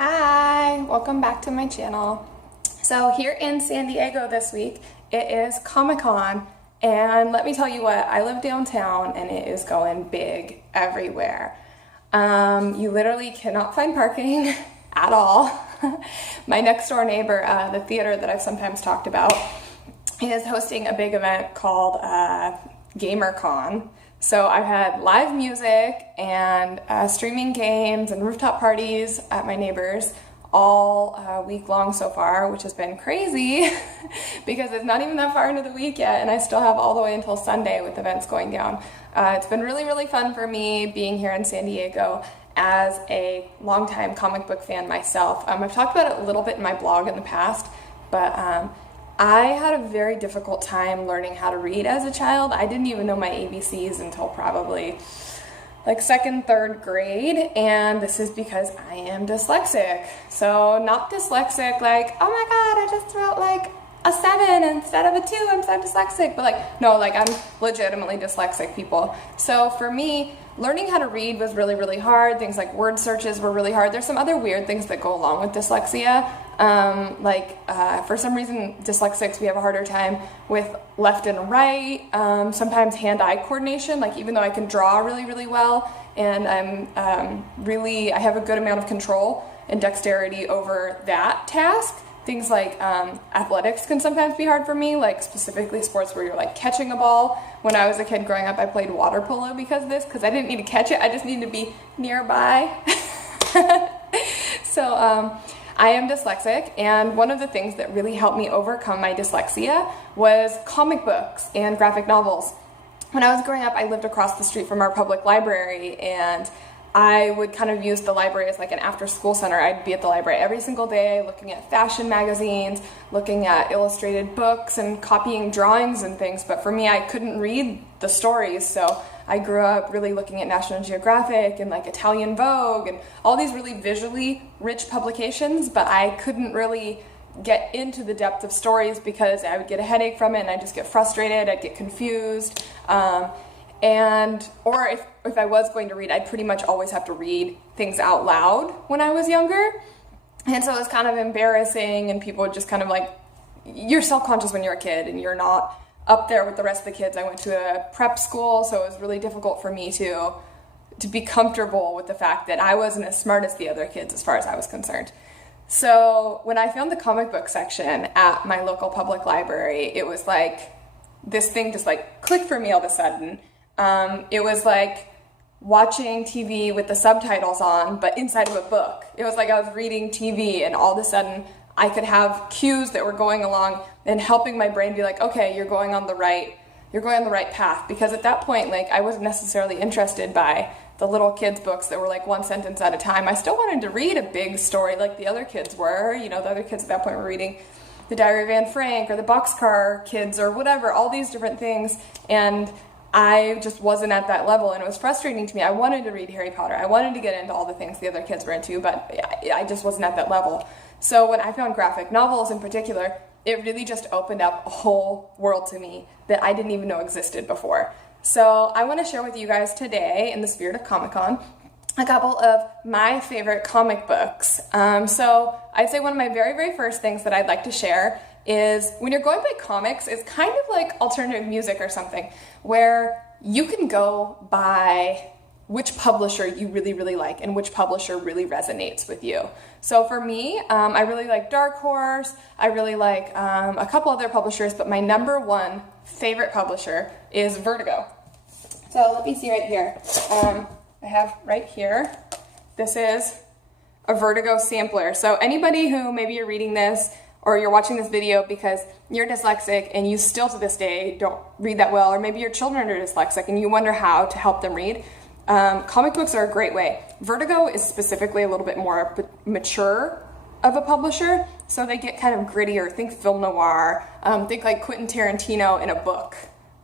Hi, welcome back to my channel. So here in San Diego this week, it is Comic-Con, and let me tell you what, I live downtown and it is going big everywhere. You literally cannot find parking at all. My next door neighbor, the theater that I've sometimes talked about, is hosting a big event called GamerCon. So I've had live music and streaming games and rooftop parties at my neighbor's all week long so far, which has been crazy because it's not even that far into the week yet and I still have all the way until Sunday with events going down. It's been really, really fun for me being here in San Diego as a longtime comic book fan myself. I've talked about it a little bit in my blog in the past, but I had a very difficult time learning how to read as a child. I didn't even know my ABCs until probably like second, third grade, and this is because I am dyslexic. So not dyslexic like, oh my god, I just wrote like a 7 instead of a 2, I'm so dyslexic, but like, no, like I'm legitimately dyslexic, people. So for me, learning how to read was really, really hard. Things like word searches were really hard. There's some other weird things that go along with dyslexia. For some reason, dyslexics, we have a harder time with left and right, sometimes hand-eye coordination, like even though I can draw really, really well, and I have a good amount of control and dexterity over that task. Things like athletics can sometimes be hard for me, like specifically sports where you're like catching a ball. When I was a kid growing up, I played water polo because of this, because I didn't need to catch it, I just needed to be nearby. So I am dyslexic, and one of the things that really helped me overcome my dyslexia was comic books and graphic novels. When I was growing up, I lived across the street from our public library, and I would kind of use the library as like an after-school center. I'd be at the library every single day looking at fashion magazines, looking at illustrated books, and copying drawings and things. But for me, I couldn't read the stories, so I grew up really looking at National Geographic and like Italian Vogue and all these really visually rich publications, but I couldn't really get into the depth of stories because I would get a headache from it and I'd just get frustrated, I'd get confused. Or if I was going to read, I'd pretty much always have to read things out loud when I was younger. And so it was kind of embarrassing, and people would just kind of like, you're self-conscious when you're a kid and you're not up there with the rest of the kids. I went to a prep school, so it was really difficult for me to be comfortable with the fact that I wasn't as smart as the other kids as far as I was concerned. So when I found the comic book section at my local public library, it was like this thing just like clicked for me all of a sudden. It was like watching TV with the subtitles on, but inside of a book. It was like I was reading TV, and all of a sudden I could have cues that were going along and helping my brain be like, okay, you're going on the right path. Because at that point, like, I wasn't necessarily interested by the little kids' books that were like one sentence at a time. I still wanted to read a big story like the other kids were. You know, the other kids at that point were reading The Diary of Anne Frank or the Boxcar Kids or whatever, all these different things. And I just wasn't at that level, and it was frustrating to me. I wanted to read Harry Potter. I wanted to get into all the things the other kids were into, but I just wasn't at that level. So when I found graphic novels in particular, it really just opened up a whole world to me that I didn't even know existed before. So I want to share with you guys today, in the spirit of Comic-Con, a couple of my favorite comic books. So I'd say one of my very, very first things that I'd like to share is when you're going by comics, it's kind of like alternative music or something, where you can go by which publisher you really, really like and which publisher really resonates with you. So for me, I really like Dark Horse, I really like a couple other publishers, but my number one favorite publisher is Vertigo. So let me see right here. I have right here, this is a Vertigo Sampler. So anybody who maybe you're reading this or you're watching this video because you're dyslexic and you still to this day don't read that well, or maybe your children are dyslexic and you wonder how to help them read, comic books are a great way. Vertigo is specifically a little bit more mature of a publisher, so they get kind of grittier. Think film noir, think like Quentin Tarantino in a book,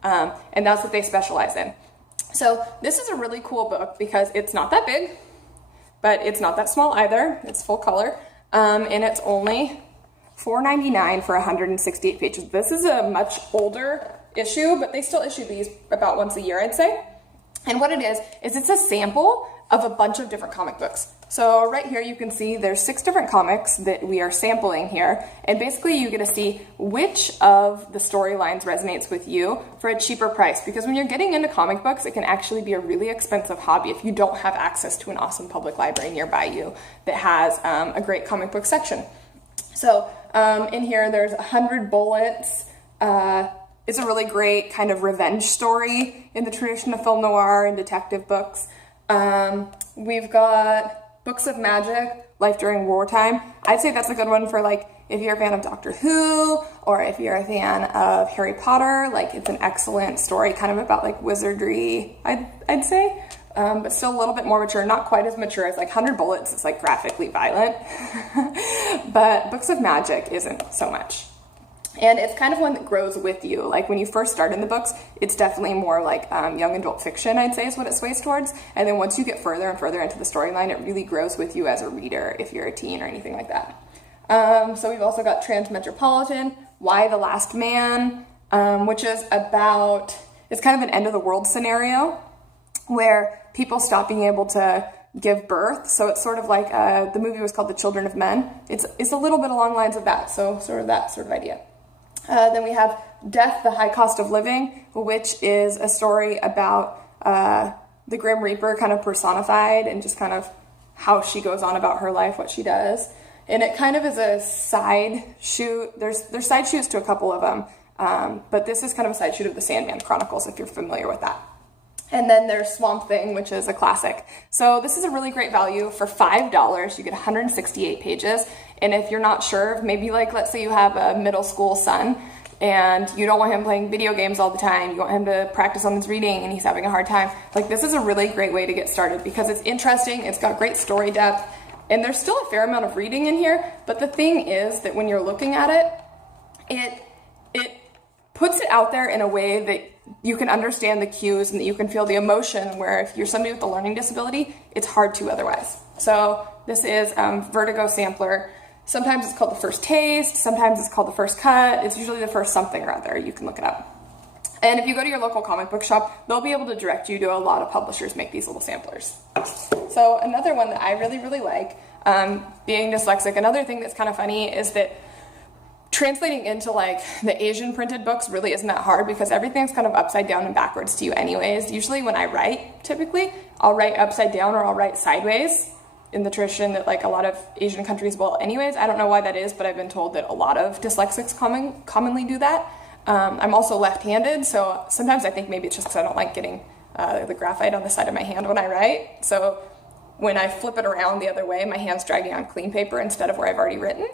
and that's what they specialize in. So this is a really cool book because it's not that big, but it's not that small either. It's full color, and it's only $4.99 for 168 pages. This is a much older issue, but they still issue these about once a year, I'd say. And what it is it's a sample of a bunch of different comic books. So right here you can see there's 6 different comics that we are sampling here, and basically you get to see which of the storylines resonates with you for a cheaper price, because when you're getting into comic books, it can actually be a really expensive hobby if you don't have access to an awesome public library nearby you that has a great comic book section. So in here there's 100 Bullets. It's a really great kind of revenge story in the tradition of film noir and detective books. We've got Books of Magic, Life During Wartime. I'd say that's a good one for like if you're a fan of Doctor Who or if you're a fan of Harry Potter. Like, it's an excellent story kind of about like wizardry, I'd say, but still a little bit more mature, not quite as mature as like 100 Bullets. It's like graphically violent, but Books of Magic isn't so much. And it's kind of one that grows with you. Like when you first start in the books, it's definitely more like young adult fiction, I'd say, is what it sways towards. And then once you get further and further into the storyline, it really grows with you as a reader if you're a teen or anything like that. So we've also got Transmetropolitan, Why the Last Man, which is about, it's kind of an end of the world scenario where people stop being able to give birth. So it's sort of like, the movie was called The Children of Men. It's a little bit along lines of that. So sort of that sort of idea. Then we have Death, the High Cost of Living, which is a story about the Grim Reaper kind of personified and just kind of how she goes on about her life, what she does. And it kind of is a side shoot. There's side shoots to a couple of them, but this is kind of a side shoot of the Sandman Chronicles, if you're familiar with that. And then there's Swamp Thing, which is a classic. So this is a really great value. For $5, you get 168 pages. And if you're not sure, maybe like, let's say you have a middle school son and you don't want him playing video games all the time, you want him to practice on his reading and he's having a hard time, like this is a really great way to get started because it's interesting, it's got great story depth, and there's still a fair amount of reading in here. But the thing is that when you're looking at it, it puts it out there in a way that you can understand the cues and that you can feel the emotion, where if you're somebody with a learning disability, it's hard to otherwise. So this is Vertigo Sampler. Sometimes it's called The First Taste, sometimes it's called The First Cut. It's usually The First Something or other. You can look it up. And if you go to your local comic book shop, they'll be able to direct you to a lot of publishers make these little samplers. So another one that I really, really like, being dyslexic, another thing that's kind of funny is that translating into like the Asian printed books really isn't that hard because everything's kind of upside down and backwards to you anyways. Usually when I write, typically, I'll write upside down or I'll write sideways in the tradition that like a lot of Asian countries will anyways. I don't know why that is, but I've been told that a lot of dyslexics commonly do that. I'm also left-handed, so sometimes I think maybe it's just because I don't like getting the graphite on the side of my hand when I write. So when I flip it around the other way, my hand's dragging on clean paper instead of where I've already written.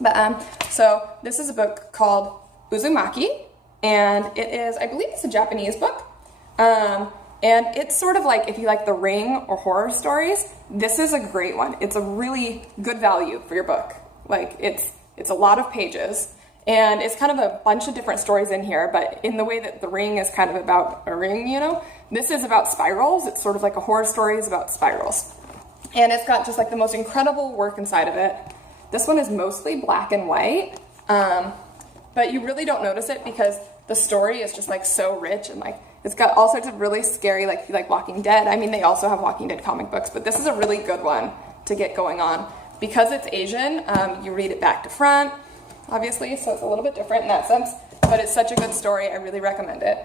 But so this is a book called Uzumaki, and it is, I believe it's a Japanese book. And it's sort of like if you like The Ring or horror stories, this is a great one. It's a really good value for your book. Like it's a lot of pages, and it's kind of a bunch of different stories in here, but in the way that The Ring is kind of about a ring, you know, this is about spirals. It's sort of like a horror story is about spirals. And it's got just like the most incredible work inside of it. This one is mostly black and white, but you really don't notice it because the story is just like so rich, and like it's got all sorts of really scary, like if you like Walking Dead. I mean, they also have Walking Dead comic books, but this is a really good one to get going on. Because it's Asian, you read it back to front, obviously, so it's a little bit different in that sense, but it's such a good story, I really recommend it.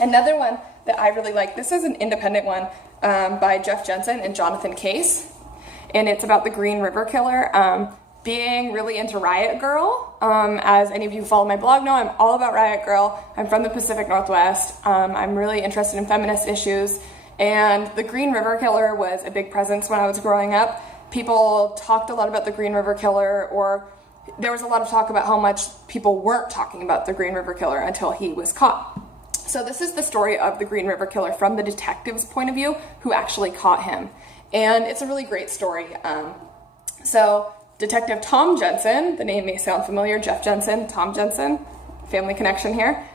Another one that I really like, this is an independent one by Jeff Jensen and Jonathan Case, and it's about the Green River Killer. Being really into Riot Girl, as any of you who follow my blog know, I'm all about Riot Girl. I'm from the Pacific Northwest. I'm really interested in feminist issues, and the Green River Killer was a big presence when I was growing up. People talked a lot about the Green River Killer, or there was a lot of talk about how much people weren't talking about the Green River Killer until he was caught. So this is the story of the Green River Killer from the detective's point of view who actually caught him. And it's a really great story. So Detective Tom Jensen, the name may sound familiar, Jeff Jensen, Tom Jensen, family connection here.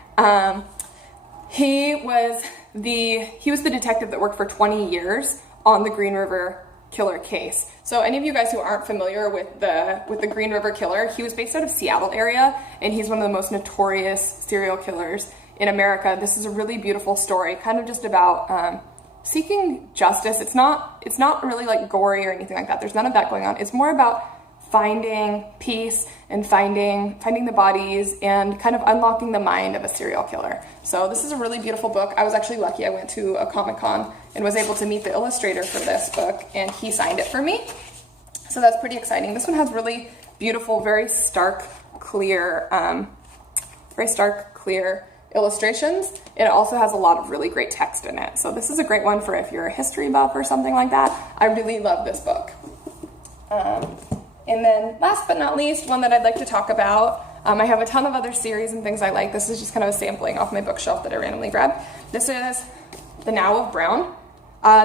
He was the detective that worked for 20 years on the Green River Killer case. So any of you guys who aren't familiar with the Green River Killer, he was based out of Seattle area, and he's one of the most notorious serial killers in America. This is a really beautiful story, kind of just about seeking justice. It's not really like gory or anything like that. There's none of that going on. It's more about finding peace and finding the bodies and kind of unlocking the mind of a serial killer. So this is a really beautiful book. I was actually lucky. I went to a Comic-Con and was able to meet the illustrator for this book, and he signed it for me. So that's pretty exciting. This one has really beautiful, very stark, clear illustrations. It also has a lot of really great text in it. So this is a great one for if you're a history buff or something like that. I really love this book. And then last but not least, one that I'd like to talk about, I have a ton of other series and things I like. This is just kind of a sampling off my bookshelf that I randomly grabbed. This is the Nao of Brown.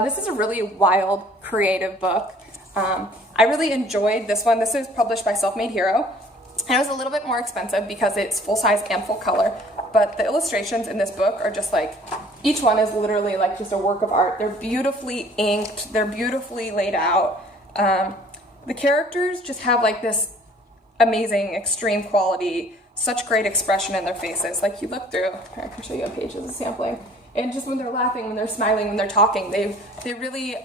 This is a really wild, creative book. I really enjoyed this one. This is published by Self-Made Hero. And it was a little bit more expensive because it's full size and full color. But the illustrations in this book are just like, each one is literally like just a work of art. They're beautifully inked. They're beautifully laid out. The characters just have like this amazing, extreme quality, such great expression in their faces. Like you look through, I can show you a page as a sampling, and just when they're laughing, when they're smiling, when they're talking, they really,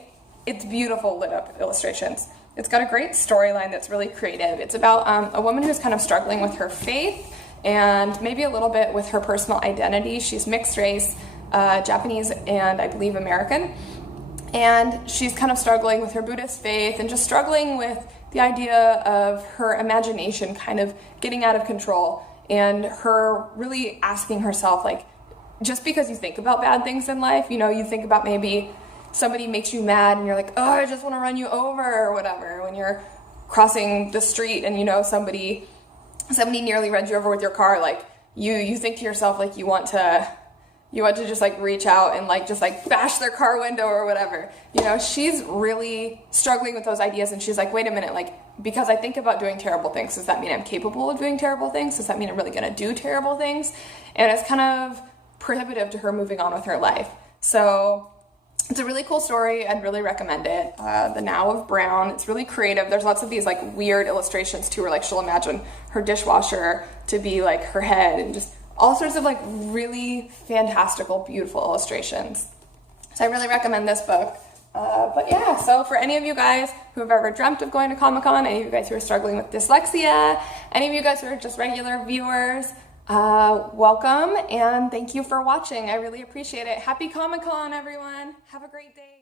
it's beautiful lit up illustrations. It's got a great storyline that's really creative. It's about a woman who's kind of struggling with her faith and maybe a little bit with her personal identity. She's mixed race, Japanese and I believe American. And she's kind of struggling with her Buddhist faith and just struggling with the idea of her imagination kind of getting out of control, and her really asking herself, like, just because you think about bad things in life, you know, you think about maybe somebody makes you mad and you're like, oh, I just want to run you over or whatever. When you're crossing the street and, you know, somebody nearly runs you over with your car, like you think to yourself, like, you want to just like reach out and like just like bash their car window or whatever. You know, she's really struggling with those ideas, and she's like, wait a minute, like, because I think about doing terrible things, does that mean I'm capable of doing terrible things? Does that mean I'm really going to do terrible things? And it's kind of prohibitive to her moving on with her life. So it's a really cool story. I'd really recommend it. The Nao of Brown. It's really creative. There's lots of these like weird illustrations too, where like she'll imagine her dishwasher to be like her head, and just all sorts of like really fantastical, beautiful illustrations. So I really recommend this book. But yeah, so for any of you guys who have ever dreamt of going to Comic-Con, any of you guys who are struggling with dyslexia, any of you guys who are just regular viewers, welcome and thank you for watching. I really appreciate it. Happy Comic-Con, everyone. Have a great day.